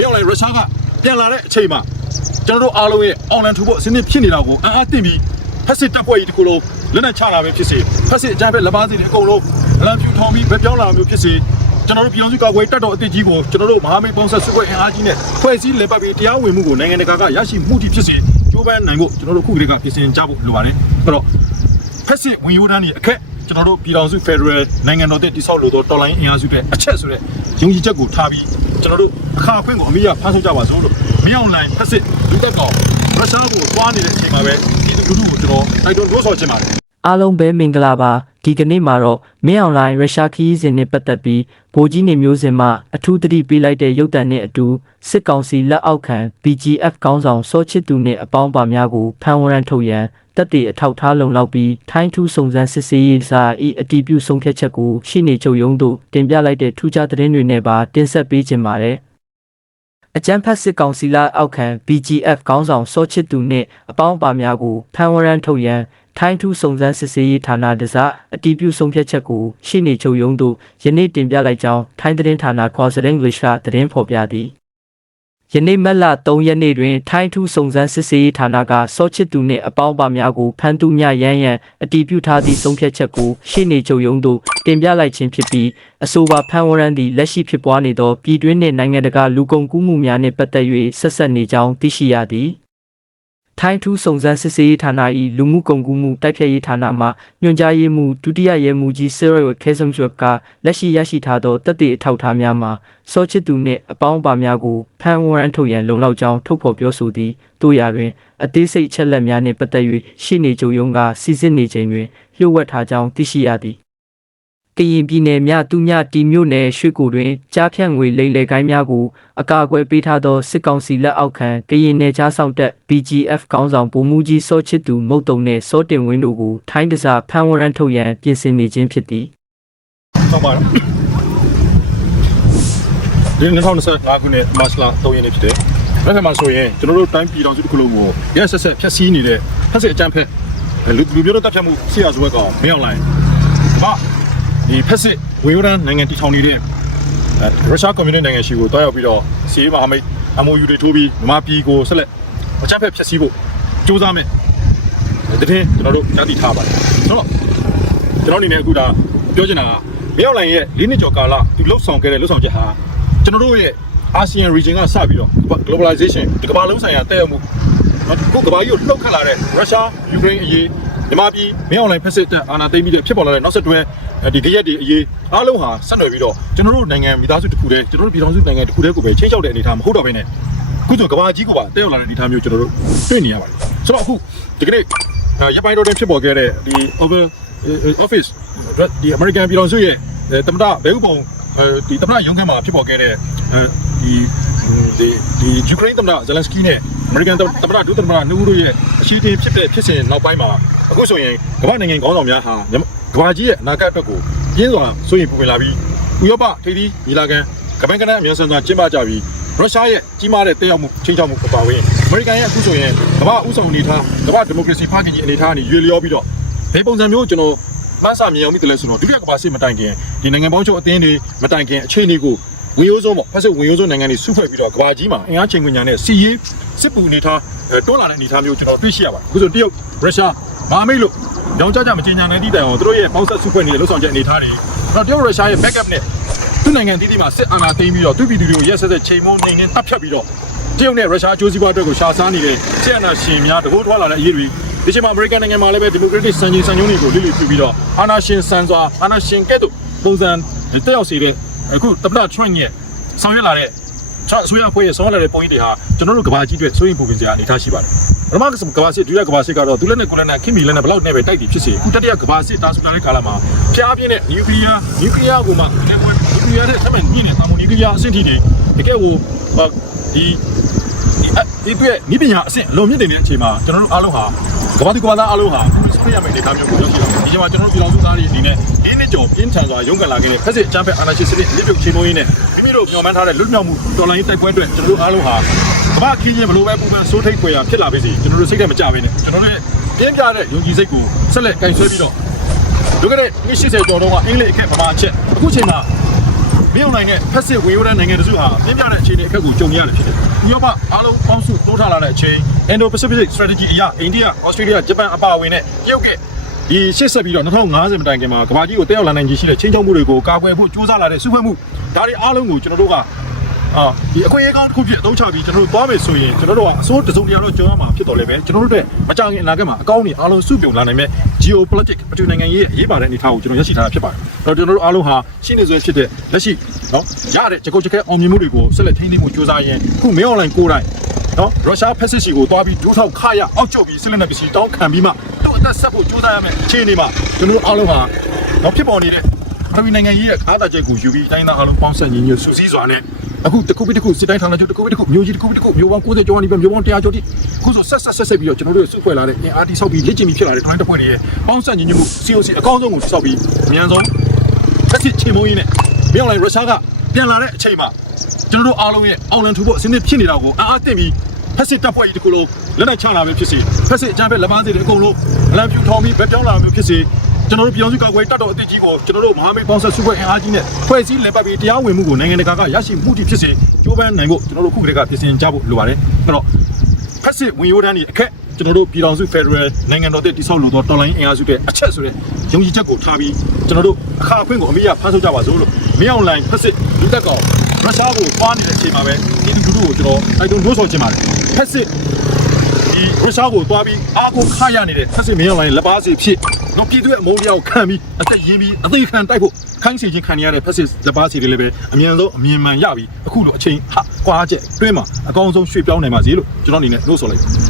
မြောက်လိုက်ရုရှားကပြန်လာတဲ့အချိန်မှာကျွန်တော်တို့အားလုံးရဲ့ online ထူဖို့အစနစ်ဖြစ်နေတာကိုအံ့အားသင့်ပြီးဖက်စစ်တပ်ဖွဲ့ကြီးတစ်ခုလုံးလက်နက်ချတာပဲဖြစ်စေဖက်စစ်အကြမ်းဖက်လက်ပါစီတွေအကုန်လုံးလမ်းဖြူထောင်ပြီးဗပြောင်းလာမျိုးဖြစ်စေကျွန်တော်တို့ပြည်အောင်စုကာကွယ်တပ်တော်အသစ်ကြီးကိုကျွန်တော်တို့မဟာမိတ်ပုံဆက်စုဖွဲ့အင်အားကြီးနဲ့ဖွဲ့စည်းလည်ပတ်ပြီးတရားဝင်မှုကိုနိုင်ငံတကာကရရှိမှုတည်ဖြစ်စေကြိုးပမ်းနိုင်ဖို့ကျွန်တော်တို့ခုကလေးကပြင်ဆင်ကြဖို့လိုပါတယ်အဲ့တော့ဖက်စစ်ဝင်ယူတန်းနေအခက် ကျွန်တော်တို့ပြည်တော်စုဖက်ဒရယ်နိုင်ငံတော်တဲ့တိဆောက်လို့တော့တော်လိုင်းအင်အားစုတွေအချက်ဆိုတဲ့ယုံကြည်ချက်ကိုထားပြီးကျွန်တော်တို့အခါအခွင့်ကိုအမိရဖမ်းဆုပ်ကြပါစို့လို့မင်းအောင်လိုင်းဖက်စစ်လူတက်ကောင်ရုရှားကိုတွားနေတဲ့အချိန်မှာပဲဒီလူလူကိုကျွန်တော်တိုက်တွန်းလို့ဆိုချင်ပါတယ်အားလုံးပဲမင်္ဂလာပါဒီကနေ့မှာတော့မင်းအွန်လိုင်းရုရှားခီးစဉ်နဲ့ပတ်သက်ပြီးဗိုလ်ကြီးနေမျိုးစင်မှအထူးသတိပေးလိုက်တဲ့ရုပ်တံနဲ့အတူစစ်ကောင်စီလက်အောက်ခံ BGF ကောင်းဆောင်စောချစ်သူနဲ့အပေါင်းပါများကိုဖမ်းဝရမ်းထုတ်ရန် တပ်တွေအထောက်ထားလုံလောက်ပြီးထိုင်းထူးစုံစမ်းစစ်ဆေးရေးစာဤအတီးပြုဆုံးဖြတ်ချက်ကိုရှေ့နေချုပ်ရုံးသို့တင်ပြလိုက်တဲ့ထူးခြားသတင်းတွေနဲ့ပါတင်ဆက်ပေးခြင်းပါတယ်အကြမ်းဖက်စစ်ကောင်စီလာအောက်ခံ BGF ခေါင်းဆောင်စောချစ်သူနှင့်အပေါင်းအပါများကိုဖမ်းဝရမ်းထုတ်ရန်ထိုင်းထူးစုံစမ်းစစ်ဆေးရေးဌာနတစားအတီးပြုဆုံးဖြတ်ချက်ကိုရှေ့နေချုပ်ရုံးသို့ယနေ့တင်ပြလိုက်ကြောင်းထိုင်းသတင်းဌာနခေါ်စရင်ဂလစ်ကသတင်းဖော်ပြသည် ယနေ့မက်လ3ရက်နေ့တွင် ထိုင်းထူးစုံစမ်းစစ်ဆေးရေးဌာနကစောချစ်သူနှင့်အပေါင်းအပါများကိုဖမ်းသူမြရန်ရန်အတီးပြုထားသည့်ဆုံးဖြတ်ချက်ကိုရှေ့နေချုပ်ရုံးသို့တင်ပြလိုက်ခြင်းဖြစ်ပြီးအဆိုပါဖမ်းဝရမ်းသည်လက်ရှိဖြစ်ပွားနေသောပြည်တွင်းနှင့်နိုင်ငံတကာလူကုန်ကူးမှုများနှင့်ပတ်သက်၍ဆက်ဆက်နေကြောင်းသိရှိရသည် ထိုင်းထူးစုံစမ်းစစ်ဆေးရေးဌာန၏လူမှုကုန်ကူးမှုတိုက်ဖျက်ရေးဌာနမှညွှန်ကြားရေးမှူးဒုတိယရဲမှူးကြီးဆီရိုခဲဆုံကျွတ်ကလက်ရှိရရှိထားသောတပ်တွေအထောက်အထားများမှာစောချစ်သူနှင့်အပေါင်းအပါများကိုဖမ်းဝရမ်းထုတ်ရန်လုံလောက်ကြောင်းထုတ်ဖော်ပြောဆိုသည်တို့ရာတွင်အသေးစိတ်အချက်လက်များနှင့်ပတ်သက်၍ရှေ့နေချုပ်ရုံးကစီစစ်နေချိန်တွင်လျှို့ဝှက်ထားကြောင်းသိရှိရသည် ကရင်ပြည်နယ်မြတူမြတီမြို့နယ်ရွှေကိုတွင်ကြားဖြန့်ငွေလိမ်လည်ကိုင်းများကိုအကာအကွယ်ပေးထားသောစစ်ကောင်စီလက်အောက်ခံကရင်နယ်ခြားဆောင်တပ် BGF ကောင်းဆောင်ဗိုလ်မှူးကြီးစောချစ်သူမုတ်တုံနှင့်စောတင်ဝင်းတို့ကိုထိုင်းတစားဖမ်းဝရမ်းထုတ်ရန်ပြင်ဆင်နေခြင်းဖြစ်သည်ဟုတ်ပါတော့ဒီ2025ခုနှစ်မတ်လ3ရက်နေ့ဖြစ်တယ်။အဲ့ဒီမှာဆိုရင်ကျွန်တော်တို့တိုင်းပြည်တော်စုတစ်ခုလုံးကိုရက်ဆက်ဆက်ဖျက်ဆီးနေတဲ့ဖက်စစ်အကြမ်းဖက်လူလူမျိုးတို့တပ်ဖြတ်မှုဆရာဇဝက်ကောင်မင်းအောင်လိုင်းဒီမှာ ဒီဖက်စစ်ဝေယရန်နိုင်ငံတည်ထောင်နေတဲ့အဲရုရှားကွန်မြူနစ်နိုင်ငံရှိကိုတွားရောက်ပြီးတော့စီးမဟာမိတ် MOU တွေထိုးပြီးမြန်မာပြည်ကိုဆက်လက်အကြမ်းဖက်ဖျက်ဆီးဖို့ကြိုးစားမယ်တကယ်ကျွန်တော်တို့ကြားသိထားပါတယ်ဆိုတော့ကျွန်တော်အနေနဲ့အခုဒါပြောချင်တာကမြောက်လိုင်းရဲ့၄နှစ်ကျော်ကာလသူလှုပ်ဆောင်ခဲ့တဲ့လှုပ်ဆောင်ချက်ဟာကျွန်တော်တို့ရဲ့ ASEAN region ကစပြီးတော့ globalization ဒီကမ္ဘာလုံးဆိုင်ရာတက်ရောက်မှုနော်ကိုကမ္ဘာကြီးကိုလှုပ်ခတ်လာတဲ့ရုရှားယူကရိန်းအရေးမြန်မာပြည်မြောက်လိုင်းဖက်စစ်တပ်အာဏာသိမ်းပြီးတဲ့ဖြစ်ပေါ်လာတဲ့နောက်ဆက်တွဲ ဒီကြရက်တွေအရေးအားလုံးဟာဆက်နွယ်ပြီးတော့ကျွန်တော်တို့နိုင်ငံမိသားစုတစ်ခုတည်းကျွန်တော်တို့ပြည်ထောင်စုနိုင်ငံတစ်ခုတည်းကိုပဲချင်းချောက်တဲ့အနေအထားမဟုတ်တော့ဘဲနဲ့အခုဆိုကမ္ဘာကြီးကိုပါတက်ရောက်လာတဲ့အနေအထားမျိုးကျွန်တော်တို့တွေ့နေရပါတယ်ဆိုတော့အခုဒီကနေ့ရပိုင်းတော်တင်ဖြစ်ပေါ်ခဲ့တဲ့ဒီ over office ဒီ American ပြည်တော်စုရဲ့တမတာဘဲဥပုံဒီတမတာရုံးခန်းမှာဖြစ်ပေါ်ခဲ့တဲ့ဒီဒီဒီ Ukraine တမတာ Zelensky နဲ့ American တမတာဒုတမတာနှုတ်တို့ရဲ့အရှိသေးဖြစ်တဲ့ဖြစ်စဉ်နောက်ပိုင်းမှာအခုဆိုရင်ကမ္ဘာနိုင်ငံခေါင်းဆောင်များဟာ ကမ္ဘာကြီးရဲ့အနာဂတ်အတွက်ကိုပြင်းစွာစိုးရိမ်ပူပန်လာပြီးဥရောပထိပ်သီးညီလာခံကမ္ဘာကဏ္ဍအများဆုံးကကျင်းပကြပြီးရုရှားရဲ့ကြီးမားတဲ့တက်ရောက်မှုချင်းချောက်မှုအပါအဝင်အမေရိကန်ရဲ့အခုဆိုရင်ကမ္ဘာဥဆောင်အနေထားကမ္ဘာဒီမိုကရေစီဖခင်ကြီးအနေထားကနေရွေလျောပြီးတော့ဘယ်ပုံစံမျိုးကျွန်တော်မဆာမြင်အောင်မိတယ်လဲဆိုတော့ဒုတိယကမ္ဘာစစ်မတိုင်ခင်ဒီနိုင်ငံပေါင်းချုပ်အသင်းတွေမတိုင်ခင်အခြေအနေကိုဝင်ရိုးစုံပေါ့ဖက်စစ်ဝင်ရိုးစုံနိုင်ငံတွေစုဖွဲ့ပြီးတော့ကမ္ဘာကြီးမှာအင်အားချိန်ခွင်ညာနဲ့စီရေးစစ်ပူအနေထားတွန်းလာတဲ့အနေထားမျိုးကျွန်တော်တွေ့ရှိရပါတယ်အခုဆိုတရုတ်ရုရှားမဟာမိတ်လို့ ကြောင်ကြကြမကြေညာနိုင်သည့်တိုင်အောင်တို့ရဲ့ပေါင်းဆက်စုဖွဲ့နေတဲ့လှုပ်ဆောင်ချက်အနေထားတွေတော့တရုတ်ရုရှားရဲ့ backup နဲ့သူ့နိုင်ငံတည်တည်မှာစစ်အာဏာသိမ်းပြီးတော့သူ့ပြည်သူတွေကိုရက်ဆက်ဆက်ချိန်မုံနေနေတပ်ဖြတ်ပြီးတော့တရုတ်နဲ့ရုရှားအကျိုးစီးပွားအတွက်ကိုရှာစားနေတဲ့စစ်အာဏာရှင်များတကိုးထွားလာတဲ့အရေးတွေဒီချိန်မှာအမေရိကန်နိုင်ငံမှာလည်းပဲဒီမိုကရက်တစ်စံချိန်စံညွှန်းတွေကိုလိလိပြပြီးတော့အာဏာရှင်ဆန်စွာအာဏာရှင်ကဲ့သို့ပုံစံတက်ရောက်စေတဲ့အခုတပ္ပထရွန့်ရဲ့ဆောင်ရွက်လာတဲ့ ချအစိုးရဖွဲ့ရဲ့ဆောင်ရွက်လာတဲ့ပုံရိပ်တွေဟာကျွန်တော်တို့ကဘာကြီးအတွက်စိုးရင်ပူပင်စရာအနေထားရှိပါတယ်ပထမကဘာစစ်ဒုတိယကဘာစစ်ကတော့ဒုလက်နဲ့ကိုလက်နဲ့ခင်မီလက်နဲ့ဘလောက်နဲ့ပဲတိုက်တည်ဖြစ်စေအခုတတိယကဘာစစ်တာဆူတာတဲ့ကာလမှာဖျားပြင်းတဲ့နျူကလ িয়ার နျူကလ িয়ার ကိုမှနျူကလ িয়ার တဲ့ဆက်မဲ့ညင်းနေတာမို့နျူကလ িয়ার အဆင့်ထိတွေတကယ်ကိုဒီဒီတွေ့နိပညာအဆင့်လုံမြင့်တဲ့အချိန်မှာကျွန်တော်တို့အားလုံးဟာကဘာဒီကဘာသားအားလုံးဟာစပရမယ့်ဒေတာမျိုးကိုရောက်ရှိအောင်ဒီချိန်မှာကျွန်တော်တို့ပြည်တော်စုသားတွေအနေနဲ့ဒီနှစ်ကျော်ပြင်းထန်စွာရုန်းကန်လာခဲ့တဲ့ဖက်စစ်အကြမ်းဖက်အာဏာရှင်စနစ်လက်ပြုတ်ချင်းမိုးရင်းနဲ့ မိမိတို့ညှော်မှန်းထားတဲ့လွတ်မြောက်မှုတော်လှန်ရေးတိုက်ပွဲအတွက်ကျွန်တော်တို့အားလုံးဟာကမ္ဘာခင်းချင်းဘလို့ပဲပူပန်စိုးထိတ်ခွေရဖြစ်လာပြီစီကျွန်တော်တို့စိတ်ထဲမကြဘဲနဲ့ကျွန်တော်တို့ရဲ့ပြင်းပြတဲ့ယုံကြည်စိတ်ကိုဆက်လက်ကင်ဆွဲပြီးတော့ဒုက္ခတဲ့80ကျော်တော့ကအင်္ဂလိပ်အခက်ဗမာချက်အခုချိန်မှာမြောက်နိုင်ငံဖက်စစ်ဝင်ရိုးတဲ့နိုင်ငံတစုဟာပြင်းပြတဲ့အခြေအနေအခက်ကိုကြုံရရတယ်ဖြစ်တယ်။ဥရောပအားလုံးပေါင်းစုတိုးထားလာတဲ့အချိန် Indo-Pacific Strategy အရအိန္ဒိယ၊ဩစတြေးလျ၊ဂျပန်အပါအဝင်နဲ့တရုတ်က ဒီရှေ့ဆက်ပြီးတော့2050မတိုင်ခင်မှာကမ္ဘာကြီးကိုတက်ရောက်လာနိုင်ခြင်းရှိတဲ့ချင်းချောင်းမှုတွေကိုကာကွယ်ဖို့ကြိုးစားလာတဲ့စုဖွဲ့မှုဒါတွေအားလုံးကိုကျွန်တော်တို့ကအာဒီအခွင့်အရေးကောင်းတစ်ခုဖြစ်အသုံးချပြီးကျွန်တော်တို့သွားမယ်ဆိုရင်ကျွန်တော်တို့ကအစိုးတစုံတရာတော့ကြုံရမှာဖြစ်တော်လဲပဲကျွန်တော်တို့အတွက်မကြခင်အနာဂတ်မှာအကောင်းတွေအားလုံးစုပြုံလာနိုင်မဲ့ geopolitics အတူနိုင်ငံရေးအရေးပါတဲ့အနေအထားကိုကျွန်တော်ရရှိထားတာဖြစ်ပါတယ်။အဲ့တော့ကျွန်တော်တို့အားလုံးဟာရှင်းနေစွဲဖြစ်တဲ့လက်ရှိနော်ရတဲ့ကြကုတ်ကြကဲအောင်မြင်မှုတွေကိုဆက်လက်ထိန်းသိမ်းမှုစူးစမ်းရင်ခုမင်းအွန်လိုင်းကိုယ်တိုင် နော်ရုရှားဖက်စစ်စီကိုတွားပြီးဒုထောက်ခရအောက်ကျုပ်ပြီးစစ်လက်နက်ပစ္စည်းတောင်းခံပြီးမှတော့အသက်ဆက်ဖို့စူးစမ်းရမယ်အခြေအနေမှာကျွန်တော်တို့အားလုံးဟာနော်ဖြစ်ပေါ်နေတဲ့ပြည်နိုင်ငံရေးရဲ့အားသာချက်ကိုယူပြီးတိုင်းသားအားလုံးပေါင်းစပ်ညီညွတ်စုစည်းစွာနဲ့အခုတစ်ခုပြီးတစ်ခုစစ်တိုင်းဌာနချုပ်တစ်ခုပြီးတစ်ခုမျိုးကြီးတစ်ခုပြီးတစ်ခုမျိုးပေါင်း90ကျော်ကနေပြီးမျိုးပေါင်း100ကျော်တိအခုဆိုဆက်ဆက်ဆက်ဆက်ပြီးတော့ကျွန်တော်တို့စုဖွဲ့လာတဲ့အင်အားတိဆောက်ပြီးလက်ကျင်ပြီးဖြစ်လာတဲ့တိုင်းတစ်ဖွဲ့တွေရဲ့ပေါင်းစပ်ညီညွတ်မှု COC အကောင်းဆုံးကိုဆောက်ပြီးအမြန်ဆုံးလက်ရှိချိန်မုံရင်းနဲ့မြောက်လိုက်ရုရှားကပြန်လာတဲ့အချိန်မှာ ကျွန်တော်တို့အားလုံးရဲ့အောင်လံထူဖို့အစင်းသစ်ဖြစ်နေတာကိုအားအားတင်ပြီးဖက်စစ်တပ်ဖွဲ့ကြီးတစ်ခုလုံးလက်နက်ချလာပဲဖြစ်စေဖက်စစ်အကြမ်းဖက်လက်ပန်းစီတွေအကုန်လုံးအလံပြူထောင်ပြီးဗက်ပြောင်းလာမျိုးဖြစ်စေကျွန်တော်တို့ပြည်အောင်စုကာကွယ်တတ်တော်အသစ်ကြီးကိုကျွန်တော်တို့မဟာမိတ်ပေါင်းဆက်စုဖွဲ့အင်အားကြီးနဲ့ဖွဲ့စည်းလည်ပတ်ပြီးတရားဝင်မှုကိုနိုင်ငံတကာကရရှိမှုတည်ဖြစ်စေကြိုးပမ်းနိုင်ဖို့ကျွန်တော်တို့ခုကလေးကပြင်ဆင်ကြဖို့လိုပါတယ်အဲ့တော့ဖက်စစ်ဝင်ရိုးတန်းတွေအခက်ကျွန်တော်တို့ပြည်တော်စုဖက်ဒရယ်နိုင်ငံတော်တည်ဆောက်လို့တော့တော်လိုင်းအင်အားစုတဲ့အချက်ဆိုတဲ့ယုံကြည်ချက်ကိုထားပြီးကျွန်တော်တို့အခါအခွင့်ကိုအမိရဖန်ဆုပ်ကြပါစို့လို့မင်းအောင်လိုင်းဖက်စစ်လူတက်ကောင် ရုရှားကိုပွားနေတဲ့အချိန်မှာပဲဒီလူလူကိုကျွန်တော်တိုက်တွန်းလို့ဆိုချင်ပါတယ်ဖက်စစ်ဒီရုရှားကိုတွားပြီးအားကိုခရနေတဲ့ဖက်စစ်မင်းအောင်လိုင်းလက်ပါစီဖြစ်တော့ပြည်သူရဲ့အမုန်းတရားကိုခံပြီးအသက်ရင်းပြီးအသေးခံတိုက်ဖို့ခိုင်းစီခြင်းခံရတဲ့ဖက်စစ်လက်ပါစီတွေလည်းပဲအမြန်ဆုံးအမြင်မှန်ရပြီးအခုလိုအချိန်ဟာကွာချက်တွင်းမှာအကောင်းဆုံးရွှေ့ပြောင်းနိုင်ပါစေလို့ကျွန်တော်အနေနဲ့လို့ဆိုလိုက်